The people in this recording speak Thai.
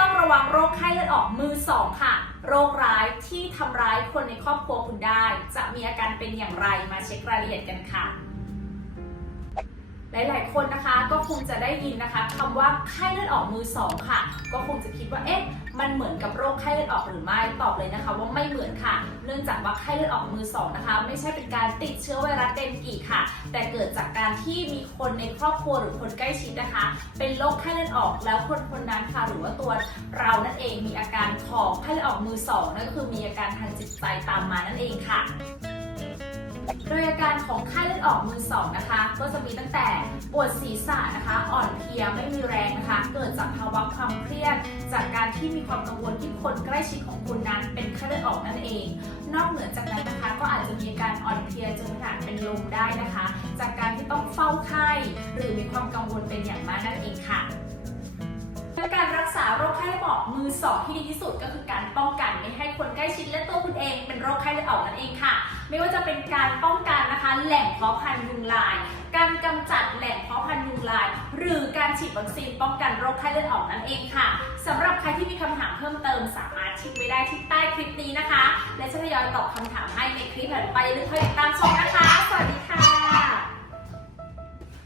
ต้องระวังโรคไข้เลือดออกมือสองค่ะ โรคร้ายที่ทำร้ายคนในครอบครัวคุณได้ จะมีอาการเป็นอย่างไรมาเช็ครายละเอียดกันค่ะหลาย ๆ คนนะคะก็คงจะได้ยินนะคะคำว่าไข้เลือดออกมือสองค่ะ ก็คงจะคิดว่าเอ๊ะ มันเหมือนกับโรคไข้เลือดออกหรือไม่ตอบเลยนะคะ ว่าไม่เหมือนค่ะ เนื่องจากว่าไข้เลือดออกมือสองนะคะ ไม่ใช่เป็นการติดเชื้อไวรัสเดนกีค่ะ แต่เกิดจากการที่มีคนในครอบครัวหรือคนใกล้ชิดนะคะ เป็นโรคไข้เลือดออกแล้วคนคนนั้นค่ะ หรือว่าตัวเรานั่นเองมีอาการของไข้เลือดออกมือสองนั่นก็คือมีอาการทางจิตใจตามมานั่นเองค่ะโดยอาการของไข้เลือดออกมือสองนะคะ ก็จะมีตั้งแต่ปวดศีรษะนะคะ อ่อนเพลียไม่มีแรงนะคะ เกิดจากภาวะความเครียดจาก ที่มีความกังวลที่คนใกล้ชิดของคุณนั้นเป็นไข้เลือดออกนั่นเอง นอกเหนือจากนั้นนะคะ ก็อาจจะมีอาการอ่อนเพลียจนขนาดเป็นลมได้นะคะ จากการที่ต้องเฝ้าไข้หรือมีความกังวลเป็นอย่างมากนั่นเองค่ะการรักษาโรคไข้เลือดออกมือสองที่ดีที่สุดก็คือการป้องกันไม่ให้คนใกล้ชิดและตัวคุณเองเป็นโรคไข้เลือดออกนั่นเองค่ะ ไม่ว่าจะเป็นการป้องกันนะคะ แหล่งเพาะพันธุ์ยุงลาย รือการฉีดวัคซีนป้องกันโรคไข้เลือดออกนั่นเองค่ะสำหรับใครที่มีคำถามเพิ่มเติมสามารถทิ้งไว้ได้ที่ใต้คลิปนี้นะคะ และจะทยอยตอบคำถามให้ในคลิปถัดไปอย่าลืมคอยติดตามชมนะคะสวัสดีค่ะ